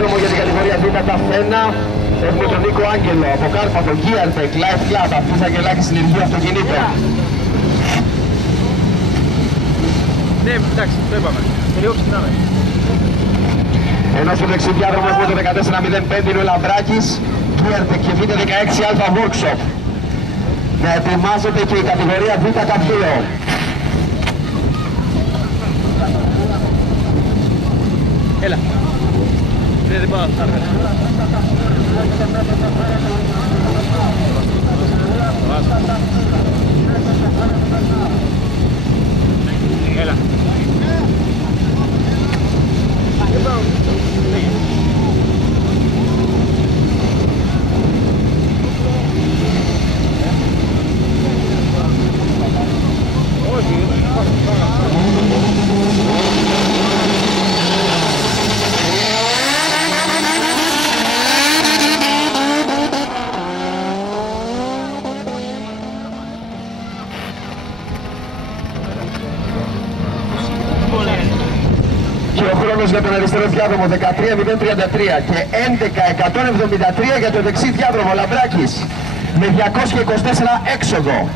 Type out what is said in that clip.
διάδρομο για την κατηγορία Β τα Φένα. Έχουμε τον Νίκο Άγγελο από Κάρπαθο, Geartech, Life Club, αυτής Αγγελάκης Συνεργείου Αυτοκινήτων. Ναι, εντάξει, το είπαμε. Τελείω ξεκινάμε. Ενώ στο δεξί διάδρομο έχουμε το 1405 είναι ο Λαμπράκης, Geartech και Β16α Workshop. Να ετοιμάζεται και η κατηγορία Β Καπφύλο. Έλα. Δεν πάω να φτάρω. Έλα. Και ο χρόνος για τον αριστερό διάδρομο 13.033 και 11.173 για το δεξί διάδρομο Λαμπράκης με 224 έξοδο.